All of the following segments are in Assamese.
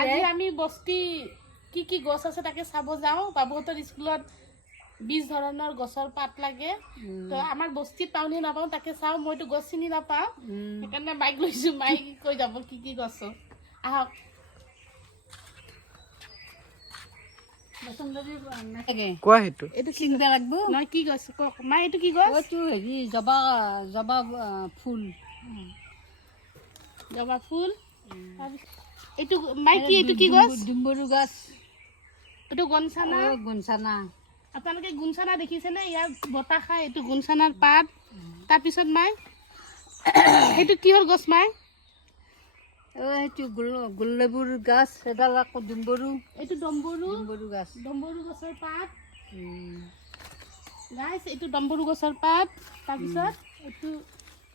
আজি আমি বস্তি কি গছ আছে তাকে চাব যাওঁ বাবুহঁতৰ স্কুলত 20 ধৰণৰ গছৰ পাত লাগে তো আমাৰ বস্তিত পাওঁনে নাপাওঁ তাকে চাওঁ মইতো গছ চিনি নাপাওঁ সেইকাৰণে মাইক লৈছোঁ মাইক কৈ যাব কি গছ আহক কোৱা সেইটো এইটো চিংবা লাগব নহয় কি গছ কওক মাই এইটো কি গছ এইটো হেৰি জবা জবা ফুল জবা ফুল এইটো মাই কি এইটো কি গছ ডুম্বৰু গছ এইটো গনচানা গুনচানা আপোনালোকে গুনচানা দেখিছেনে ইয়াৰ বতাহ খায় এইটো গুনচানাৰ পাত তাৰপিছত মাই সেইটো কিহৰ গছ মাই সেইটো গোলনেবুৰ গছ এডাল আকৌ ডুম্বৰু এইটো ডম্বৰু গছ ডম্বৰু গছৰ পাত গাইছ এইটো ডম্বৰু গছৰ পাত তাৰপিছত এইটো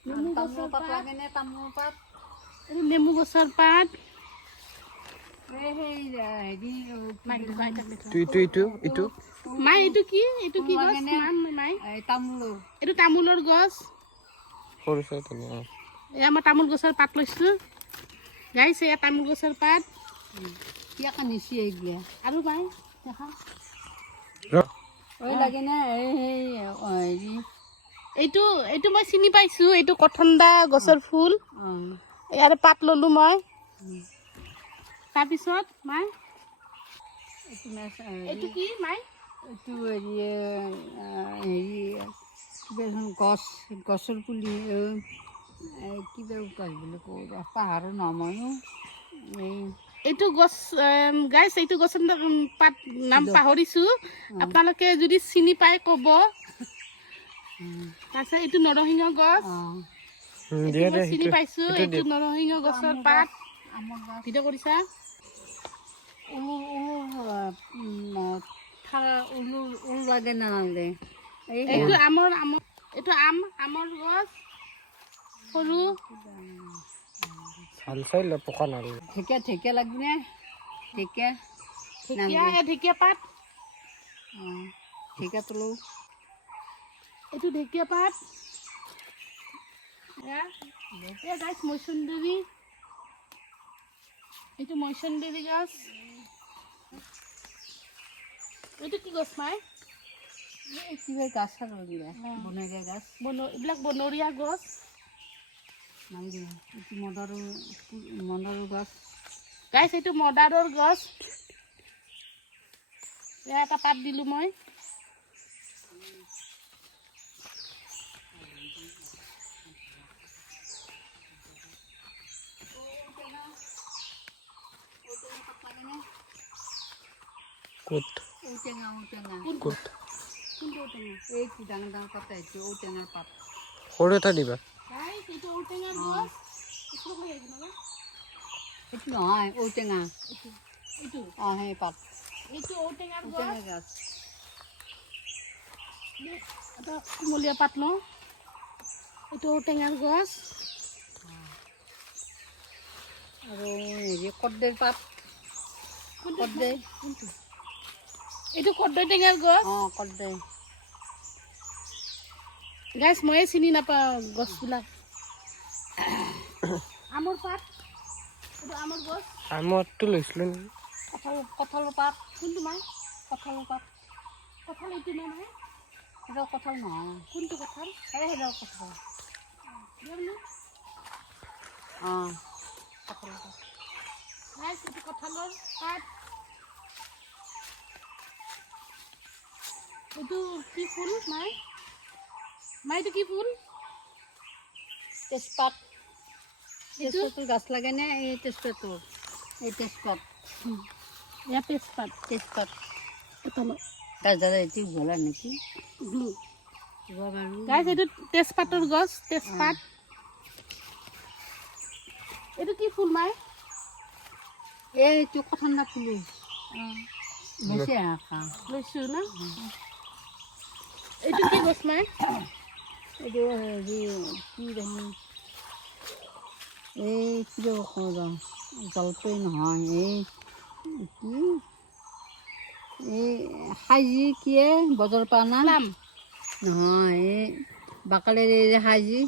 নেমু গছৰ পাত লাগেনে তামোল পাত এইটো নেমু গছৰ পাত ইটো মাই এইটো কি গছ মাই তামোলৰ এইটো তামোলৰ গছ সৰু চাই তুমি এয়া মই তামোল গছৰ পাত লৈছোঁ গাইছে এয়া তামোল গছৰ পাত ইয়াকে নিচি এইগিলা আৰু মাই দেখা লাগেনে হেৰি এইটো মই চিনি পাইছোঁ এইটো কথন্দা গছৰ ফুল ইয়াৰে পাত ল'লোঁ মই তাৰপিছত মাই এইটো কি মাই এইটো হেৰি কিবা গছ গছৰ পুলি কিবা গছ বুলি কওঁ পাহাৰৰ নাম এইটো গছ গাইছ এইটো গছৰ পাত নাম পাহৰিছোঁ আপোনালোকে যদি চিনি পায় ক'ব তাৰপিছত এইটো নৰসিংহ গছ মই চিনি পাইছোঁ এইটো নৰসিংহ গছৰ পাত ভিডিঅ' কৰিছা ঊল লাগে নালাগে এইটো এইটো আমৰ গছ সৰু ভাল চাই ল পকা নালাগে ঢেকীয়া লাগবনে ঢেকীয়া ঢেকীয়া পাত ঢেকীয়া তোলো এইটো ঢেকীয়া পাত গাইছ মৈচুন্দৰী এইটো মৈচুন্দৰী গছ এইটো কি গছ মাই কিবা গাছ আৰু বনৰীয়া গাছ এইবিলাক বনৰীয়া গছ এইটো মদাৰৰ গছ গাইছ এইটো মদাৰৰ গছ এয়া এটা পাত দিলোঁ মই ক'ত ক'ত এইটো ডাঙৰ ডাঙৰ পাত আহিছে ঔটেঙাৰ পাত সৰু এটা দিবা এইটো ঔটেঙাৰ গছ এইটো নহয় ঔটেঙা এইটো সেই পাত এইটো ঔটেঙাৰ ঔটেঙা গছ গছ এটা কুমলীয়া পাত লওঁ এইটো ঔটেঙাৰ গছ আৰু হেৰি কৰ্দৈৰ পাত কৰ্দৈ এইটো কৰ্দৈ টেঙাৰ গছ কৰ্দৈ গাছ ময়ে চিনি নাপাওঁ গছবিলাক আমৰ পাত এইটো আমৰ গছ আমৰটো লৈছিলোঁ নেকি কঁঠালৰ পাত কোনটো মাই কঁঠালৰ পাত কঁঠাল এইটো নে মাই সেইটো কঁঠাল নহয় কোনটো কঁঠাল সেইটো কঁঠাল কঁঠালৰ পাত গাছ এইটো কঁঠালৰ পাত এইটো কি ফুল মাই এইটো কি ফুল তেজপাত তেজপাতৰ গাছ লাগেনে এই তেজপাতৰ এই তেজপাত এয়া তেজপাত তেজপাত এটা গাছডাল এইটো গলা নেকি গাছ এইটো তেজপাতৰ গছ তেজপাত এইটো কি ফুল মাই এইটো কথন্দা ফুলো বেছি লৈছোঁ না এইটো কি গছ মাই এইটো হেৰি কি দেখোন এই কিবা কওঁ জলপাই নহয় কি এই সাজি কিয়ে বজাৰ পৰা নাম নহয় এই বাকালেৰে সাজি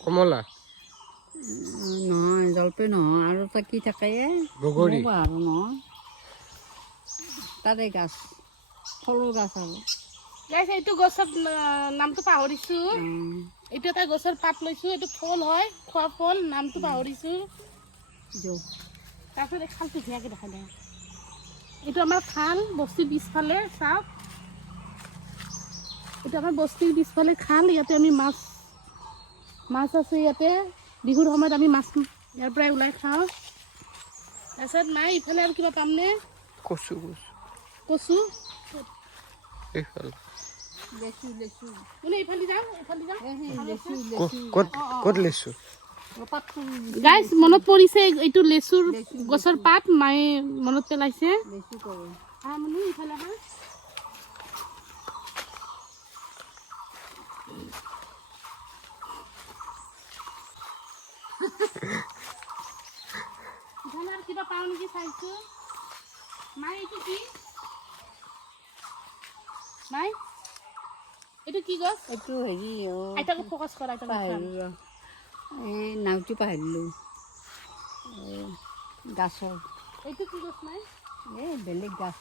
কমলা নহয় জলপাই নহয় আৰু এটা কি থাকে বগৰী আৰু নহয় তাৰে গাছ সৰু গাছ আৰু গাইছ এইটো গছৰ নামটো পাহৰিছোঁ। উম, এইটো এটা গছৰ পাত লৈছোঁ, এইটো ফল হয়, খোৱা ফল, নামটো পাহৰিছোঁ। যো। তাৰপিছত এই খালটো ধুনীয়াকৈ দেখা যায়। এইটো আমাৰ খাল, বস্তিৰ পিছফালে চাওক। এইটো আমাৰ বস্তিৰ পিছফালে খাল, ইয়াতে আমি মাছ আছে ইয়াতে। বিহুৰ সময়ত আমি মাছ ইয়াৰ পৰাই ওলাই খাওঁ। তাৰপিছত নাই ইফালে আৰু কিবা পামনে? কচু কচু এইফালে লেচু লেচু মানে এইফালে যাওঁ লেচু ক'ত ক'ত লৈছো পাতটো গাইছ মনত পৰিছে এইটো লেচুৰ গছৰ পাত মায়ে মনত পেলাইছে। লেচু কৰে মানে ইফালে হা ইফালে আৰু কিবা পাওঁ নেকি চাইছোঁ। মাই এইটো কি? মাই এইটো কি গছ? এইটো হেৰি আইতাকে ফ'কাছ কৰা আইতাকে পাহৰিলোঁ এই নামটো পাহৰিলোঁ গাছৰ এইটো কি গছ নাই? এই বেলেগ গাছ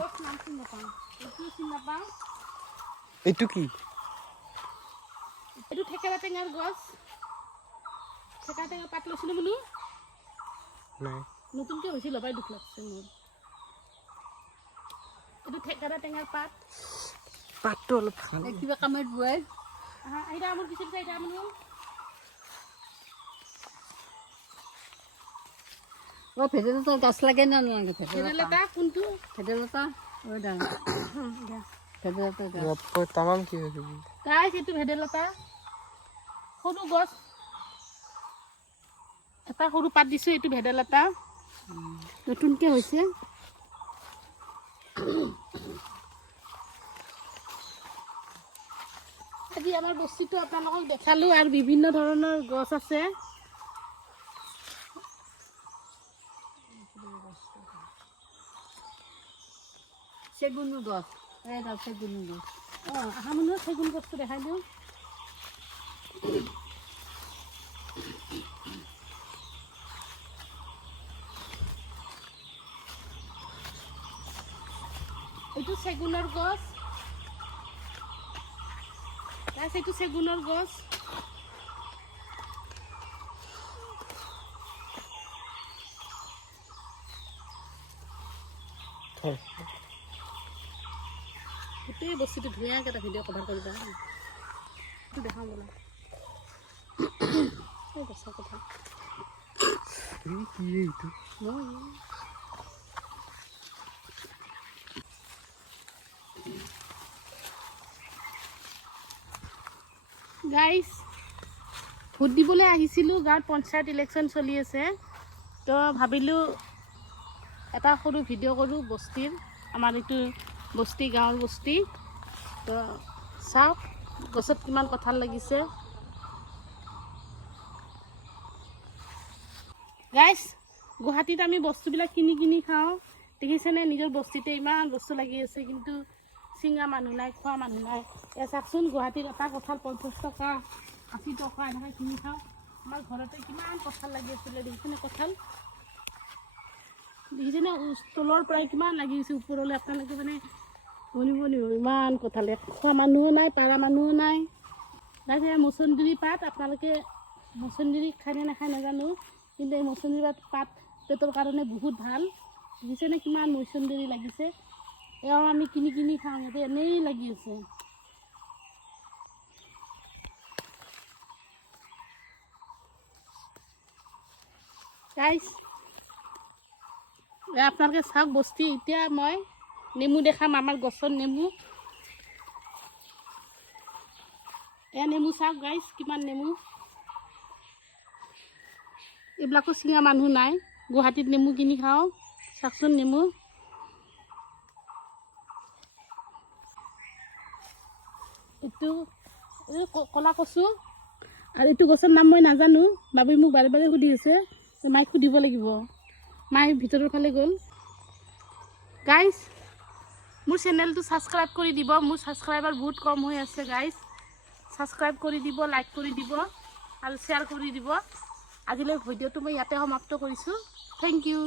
গছ নাম চিনি নাপাওঁ, এইটো চিনি নাপাওঁ। এইটো কি এইটো থেকেৰা টেঙাৰ গছ। থেকেৰা টেঙাৰ পাত লৈছিলোঁ বোলো, নাই নতুনকৈ হৈছিল ল'বাই দুখ লাগছে মোৰ। এইটো থেকেৰা টেঙাৰ পাত। পাতটো অলপ ভাল এই কিবা কামত বোৱাই আইতা মোৰ পিছত আইতা মোৰ ভেদাইলতাৰ গাছ লাগে না নালাগে ভেদাইলতা কোনটো? ভেদাইলতা ভেদাইলতাৰ গাছ ইয়াত তামাম কি হৈছে গাইছ এইটো ভেদাইলতা সৰু গছ, এটা সৰু পাত দিছোঁ। এইটো ভেদাইলতা নতুনকৈ হৈছে। আজি আমাৰ বস্তুটো আপোনালোকক দেখালোঁ আৰু বিভিন্ন ধৰণৰ গছ আছে। চেগুনৰ গছ এই চেগুনৰ গছ আহা মানুহ চেগুন গছটো দেখাই দিওঁ। এইটো চেগুনৰ গছ। এইটো চেগুনৰ গছ। গোটেই বস্তুটো ধুনীয়াকৈ এটা ভিডিঅ' কভাৰ কৰিবা। এইটো দেখাওঁ বোলা এই গছৰ কথা কি এইটো গাইছ ভোট দিবলৈ আহিছিলোঁ। গাঁৱত পঞ্চায়ত ইলেকশ্যন চলি আছে, তো ভাবিলোঁ এটা সৰু ভিডিঅ' কৰোঁ বস্তিৰ। আমাৰ এইটো বস্তি, গাঁৱৰ বস্তি। তো চাওক গছত কিমান কঁঠাল লাগিছে। গাইছ গুৱাহাটীত আমি বস্তুবিলাক কিনি খাওঁ, দেখিছেনে? নিজৰ বস্তিতে ইমান বস্তু লাগি আছে, কিন্তু চিঙা মানুহ নাই, খোৱা মানুহ নাই। চাওকচোন গুৱাহাটীত এটা কঁঠাল 50 টকা 80 টকা এনেকৈ কিনি খাওঁ। আমাৰ ঘৰতে কিমান কঁঠাল লাগি আছিলে, দেখিছেনে? কঁঠাল দেখিছেনে? তলৰ পৰাই কিমান লাগি আছে ওপৰলৈ, আপোনালোকে মানে শুনিব নিব ইমান কঁঠাল। খোৱা মানুহো নাই, পাৰা মানুহো নাই। তাৰপিছত মচন্দৰী পাত, আপোনালোকে মচন্দৰী খায়নে নাখায় নাজানো, কিন্তু এই মচন্দৰী পাত পেটৰ কাৰণে বহুত ভাল। দেখিছেনে কিমান মচন্দৰী লাগিছে? এয়াও আমি কিনি খাওঁ, ইয়াতে এনেই লাগি আছে। গাইছ আপোনালোকে চাওক বস্তি। এতিয়া মই নেমু দেখাম, আমাৰ গছৰ নেমু। এয়া নেমু চাওক গাইছ, কিমান নেমু। এইবিলাকো চিঙা মানুহ নাই, গুৱাহাটীত নেমু কিনি খাওঁ। চাওকচোন নেমু। এইটো কলা কচু, আৰু এইটো গছৰ নাম মই নাজানো। বাবুই মোক বাৰে বাৰে সুধি আছে, মাইক সুধিব লাগিব। মাই ভিতৰৰ ফালে গ'ল। গাইছ মোৰ চেনেলটো ছাবস্ক্ৰাইব কৰি দিব। মোৰ ছাবস্ক্ৰাইবাৰ বহুত কম হৈ আছে গাইছ। ছাবস্ক্ৰাইব কৰি দিব, লাইক কৰি দিব আৰু শ্বেয়াৰ কৰি দিব। আজিলৈ ভিডিঅ'টো মই ইয়াতে সমাপ্ত কৰিছোঁ। Thank U.